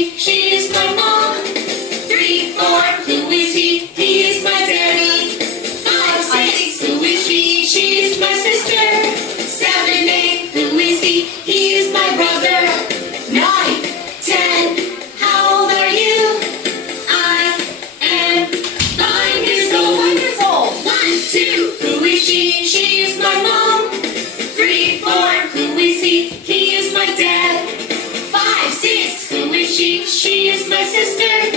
she? She is my mom. 3, 4, who is he? He is my daddy. 5, 6, who is she? She is my sister. 7, 8, who is he? He is my brother. 9, 10, how old are you? I am 5 years old. 1, 2, who is she? She is my mom. 3, 4, who is he? He is my dad. 5, 6, who is she? She is my sister.